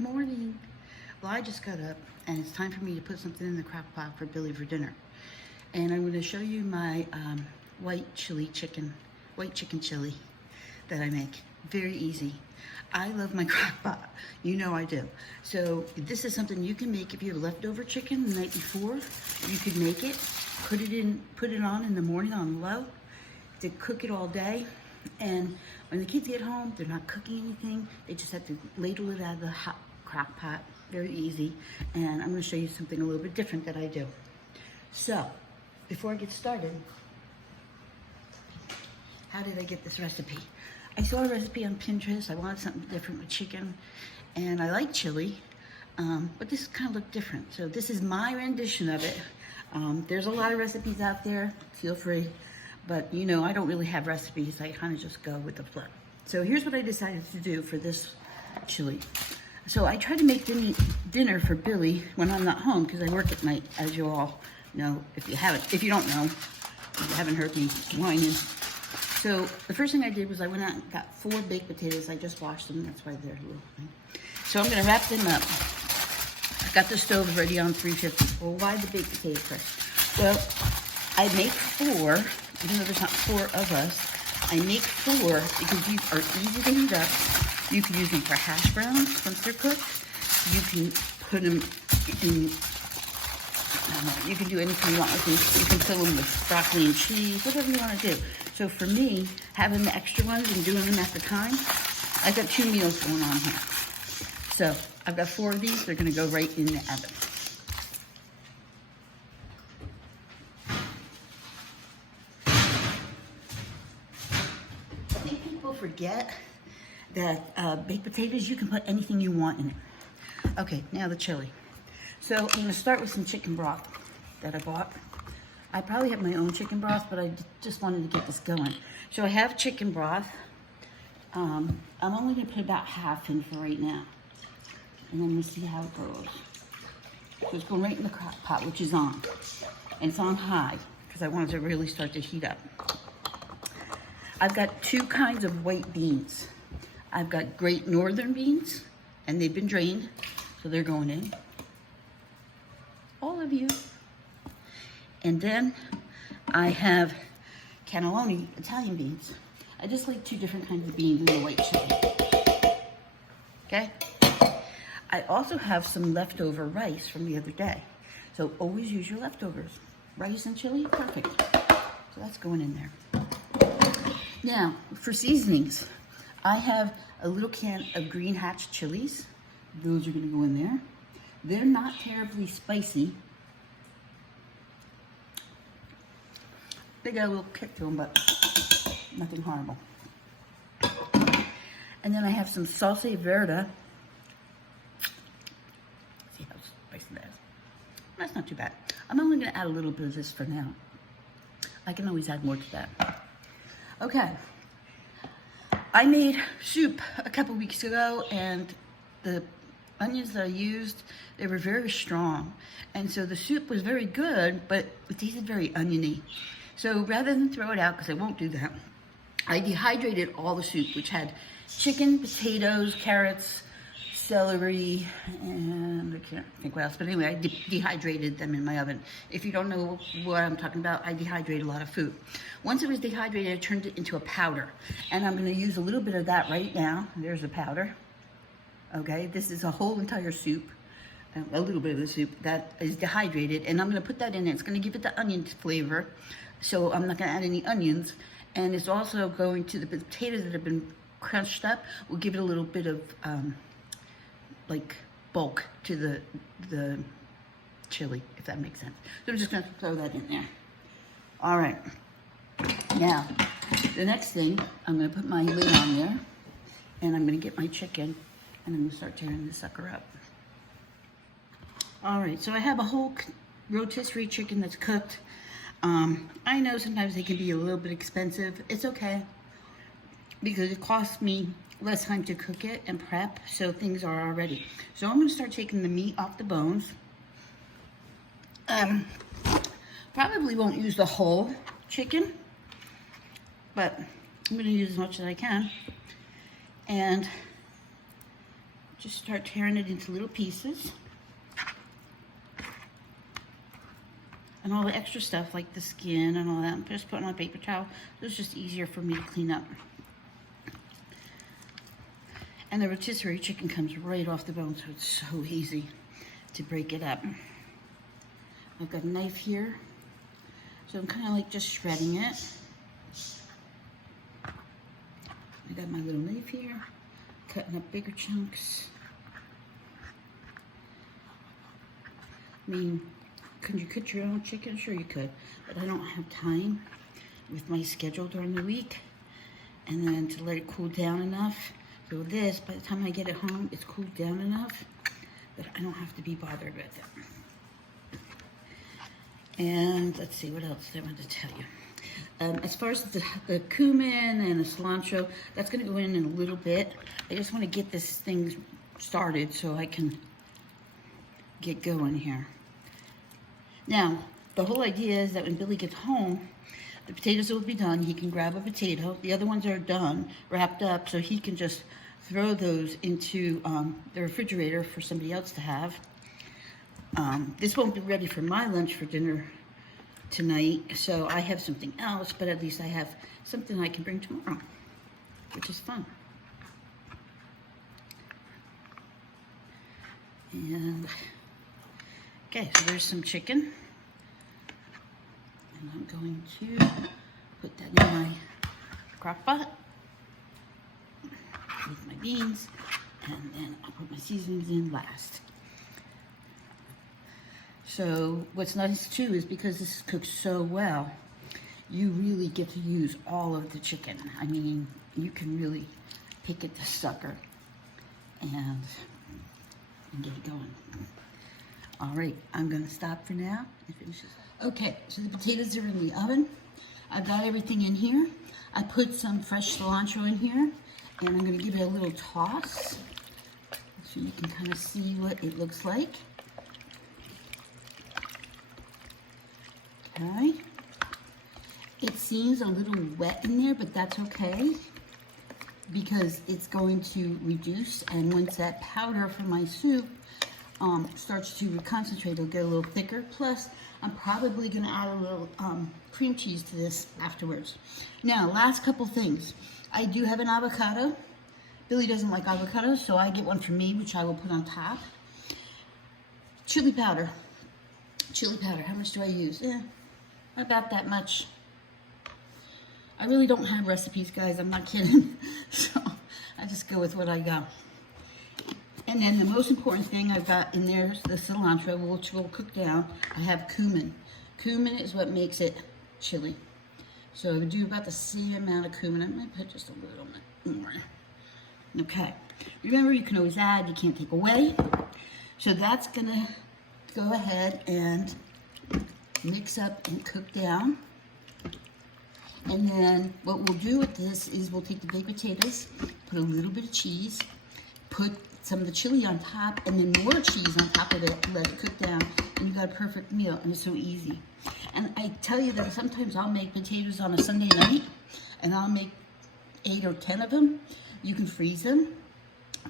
Good morning. Well, I just got up and it's time for me to put something in the crock pot for Billy for dinner. And I'm going to show you my white chicken chili that I make. Very easy. I love my crock pot. You know I do. So this is something you can make if you have leftover chicken the night before. You could make it, put it on in the morning on low to cook it all day. And when the kids get home, they're not cooking anything. They just have to ladle it out of the hot crock pot. Very easy. And I'm going to show you something a little bit different that I do. So, before I get started, how did I get this recipe? I saw a recipe on Pinterest. I wanted something different with chicken. And I like chili, but this kind of looked different. So this is my rendition of it. There's a lot of recipes out there. Feel free. But you know, I don't really have recipes. I kind of just go with the flow. So here's what I decided to do for this chili. So I try to make dinner for Billy when I'm not home because I work at night, as you all know. If you don't know, if you haven't heard me whining. So the first thing I did was I went out and got 4 baked potatoes. I just washed them. That's why they're a little thing. So I'm going to wrap them up. I got the stove ready on 350. Well, why the baked potatoes first? Well, I make 4. Even though there's not 4 of us, I make 4 because these are easy to heat up. You can use them for hash browns once they're cooked. You can put them in, you can do anything you want with these. You can fill them with broccoli and cheese, whatever you want to do. So for me, having the extra ones and doing them at the time, I've got 2 meals going on here. So I've got 4 of these. They're going to go right in the oven. Forget that baked potatoes, you can put anything you want in it. Okay, now the chili. So I'm going to start with some chicken broth that I bought. I probably have my own chicken broth, but I just wanted to get this going. So I have chicken broth. I'm only going to put about half in for right now. And then we'll see how it goes. So it's going right in the crock pot, which is on. And it's on high, because I want it to really start to heat up. I've got 2 kinds of white beans. I've got Great Northern beans, and they've been drained, so they're going in. All of you. And then I have cannelloni Italian beans. I just like 2 different kinds of beans in the white chili. Okay? I also have some leftover rice from the other day. So always use your leftovers. Rice and chili, perfect. So that's going in there. Now, for seasonings, I have a little can of Green Hatch chilies. Those are going to go in there. They're not terribly spicy. They got a little kick to them, but nothing horrible. And then I have some salsa verde. See how spicy that is. That's not too bad. I'm only going to add a little bit of this for now. I can always add more to that. Okay, I made soup a couple weeks ago, and the onions that I used, they were very strong. And so the soup was very good, but it tasted very oniony. So rather than throw it out, because I won't do that, I dehydrated all the soup, which had chicken, potatoes, carrots, celery, and I can't think what else. But anyway, I dehydrated them in my oven. If you don't know what I'm talking about, I dehydrate a lot of food. Once it was dehydrated, I turned it into a powder. And I'm going to use a little bit of that right now. There's the powder. Okay, this is a whole entire soup. A little bit of the soup that is dehydrated. And I'm going to put that in there. It's going to give it the onion flavor. So I'm not going to add any onions. And it's also going to the potatoes that have been crunched up. Will give it a little bit of like bulk to the chili, if that makes sense. So I'm just going to throw that in there. All right. Now, the next thing, I'm going to put my lid on there, and I'm going to get my chicken, and I'm going to start tearing this sucker up. All right, so I have a whole rotisserie chicken that's cooked. I know sometimes they can be a little bit expensive. It's okay, because it costs me less time to cook it and prep, so things are all ready. So I'm going to start taking the meat off the bones. Probably won't use the whole chicken, but I'm going to use as much as I can. And just start tearing it into little pieces. And all the extra stuff like the skin and all that, I'm just putting on a paper towel. It's just easier for me to clean up. And the rotisserie chicken comes right off the bone, so it's so easy to break it up. I've got a knife here, so I'm kind of like just shredding it. I got my little knife here, cutting up bigger chunks. I mean, could you cut your own chicken? Sure you could, but I don't have time with my schedule during the week. And then to let it cool down enough. So this, by the time I get it home, it's cooled down enough that I don't have to be bothered with it. And let's see, what else I want to tell you. As far as the cumin and the cilantro, that's gonna go in a little bit. I just wanna get this thing started so I can get going here. Now, the whole idea is that when Billy gets home, the potatoes will be done. He can grab a potato. The other ones are done, wrapped up, so he can just throw those into the refrigerator for somebody else to have. This won't be ready for my lunch for dinner tonight, so I have something else, but at least I have something I can bring tomorrow, which is fun. And, okay, so there's some chicken. And I'm going to put that in my crock pot with my beans, and then I'll put my seasonings in last. So what's nice too is because this is cooked so well, you really get to use all of the chicken. I mean, you can really pick at the sucker and get it going. All right, I'm gonna stop for now and finish this. Okay, so the potatoes are in the oven. I've got everything in here. I put some fresh cilantro in here, and I'm gonna give it a little toss so you can kind of see what it looks like. Okay. It seems a little wet in there, but that's okay because it's going to reduce, and once that powder from my soup starts to concentrate, it'll get a little thicker. Plus, I'm probably gonna add a little cream cheese to this afterwards. Now, last couple things. I do have an avocado. Billy doesn't like avocado, so I get one for me, which I will put on top. Chili powder. Chili powder, how much do I use? About that much. I really don't have recipes, guys, I'm not kidding. So I just go with what I got. And then the most important thing I've got in there is the cilantro, which will cook down. I have cumin. Cumin is what makes it chili. So I would do about the same amount of cumin. I might put just a little bit more. Okay. Remember, you can always add, you can't take away. So that's gonna go ahead and mix up and cook down. And then what we'll do with this is we'll take the baked potatoes, put a little bit of cheese, put some of the chili on top, and then more cheese on top of it, let it cook down, and you got a perfect meal, and it's so easy. And I tell you that sometimes I'll make potatoes on a Sunday night, and I'll make 8 or 10 of them. You can freeze them.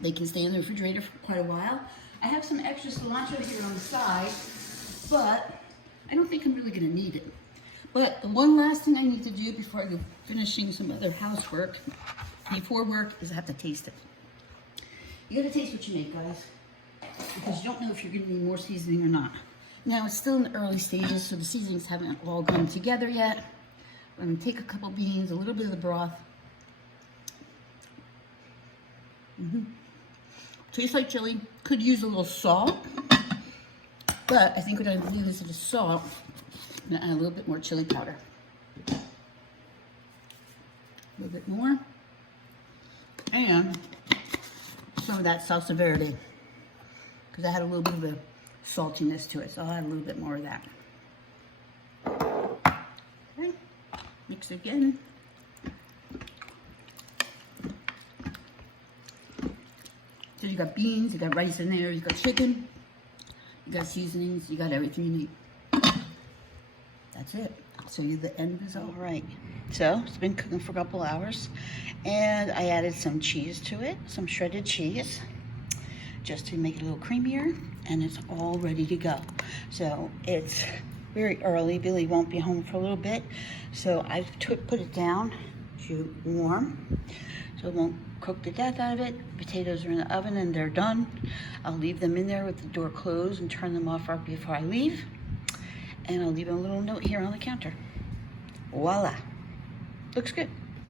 They can stay in the refrigerator for quite a while. I have some extra cilantro here on the side, but I don't think I'm really gonna need it. But the one last thing I need to do before I go finishing some other housework before work is I have to taste it. You gotta taste what you make, guys, because you don't know if you're gonna need more seasoning or not. Now, it's still in the early stages, so the seasonings haven't all gone together yet. I'm gonna take a couple beans, a little bit of the broth. Tastes like chili. Could use a little salt, but I think what I'm gonna do is the salt, I'm gonna add a little bit more chili powder. A little bit more. And some of that salsa verde, because I had a little bit of a saltiness to it, so I'll add a little bit more of that. Okay, mix again. So you got beans, you got rice in there, you got chicken, you got seasonings, you got everything you need. That's it. I'll show you the end result. All right, so it's been cooking for a couple hours, and I added some cheese to it, some shredded cheese. just to make it a little creamier, and it's all ready to go. So it's very early. Billy won't be home for a little bit, so I've put it down to warm, so it won't cook the death out of it. Potatoes are in the oven and they're done. I'll leave them in there with the door closed and turn them off right before I leave. And I'll leave a little note here on the counter. Voila. Looks good.